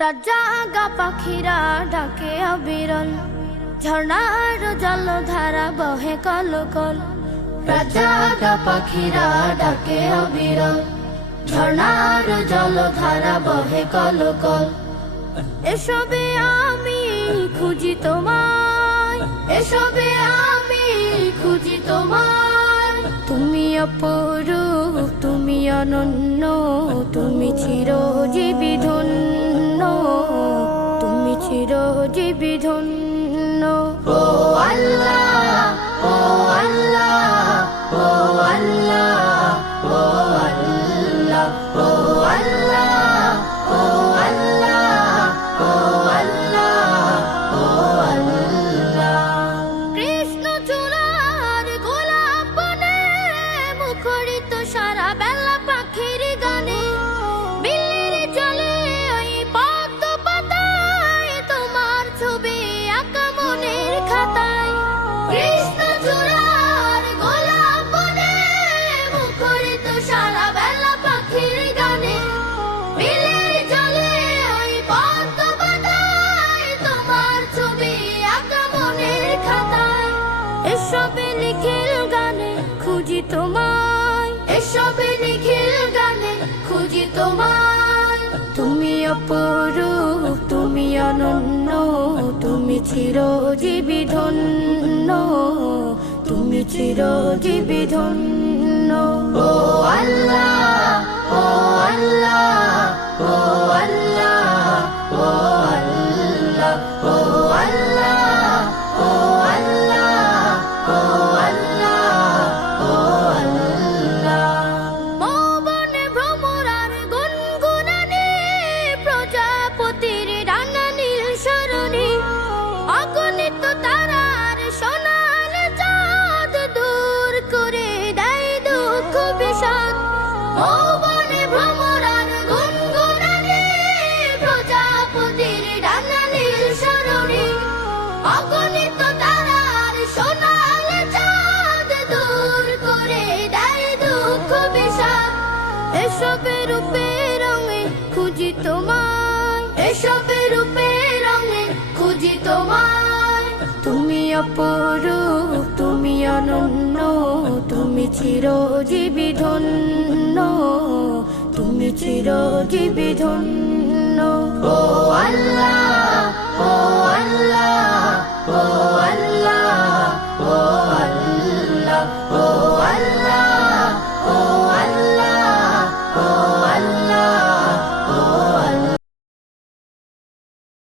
রাজাগা পাখিরা ডাকে অবিরল, ঝর্ণার জলধারা বহে কলকল। রাজাগা পাখিরা ডাকে অবিরল, ঝর্ণার জলধারা বহে কলকল। এসবে আমি খুঁজি তোমায়, এসবে আমি খুঁজি তোমায়। তুমি অপরূপ, তুমি অনন্য, তুমি চিরজীবী ধন্য, তুমি চিরজীবী ধন্য। ও আল্লাহ, ও আল্লাহ, ও আল্লাহ, ও আল্লাহ, ও আল্লাহ, ও আল্লাহ, ও আল্লাহ, ও আল্লাহ। কৃষ্ণচূড়ার গোলাপ বনে মুখরিত সারা বেলা পাখির গানে। বিলের জলে ওই পদ্ম পাতায় তোমার ছবি আঁকা মনের খাতায়। কৃষ্ণচূড়ার গোলাপ বনে মুখরিত সারা বেলা পাখির গানে। বিলের জলে ওই পদ্ম পাতায় তোমার ছবি আঁকা মনের খাতায়। এসবে নিখিল গানে খুঁজি তোমায়, এসবে নিখিল গানে খুঁজি তোমায়। তুমি অপরূপ, তুমি অনন্য, তুমি চিরজীবী ধন্য, তুমি চিরজীবী ধন্য। ও আল্লাহ, ও আল্লাহ, ও আল্লাহ, ও আল্লাহ, ও আল্লাহ, ও আল্লাহ, ও আল্লাহ, ও আল্লাহ। মৌবনে ভ্রমরার গুনগুনানি, প্রজাপতির ডানা নীল সরণি। অগণিত তারার সোনার চাঁদ দূর করে দেয় দুঃখ বিষাদ। মৌবনে ভ্রমরার গুনগুনানি, প্রজাপতির ডানা নীল সরণি। অগণিত তারার সোনার চাঁদ দূর করে দেয় দুঃখ বিষাদ। এসবে রূপে রঙে খুঁজি তোমায়, এসবে রূপে রঙে খুঁজি তোমায়। তুমি অপরূপ, তুমি অনন্য, তুমি চিরজীবী ধন্য, তুমি চিরজীবী ধন্য।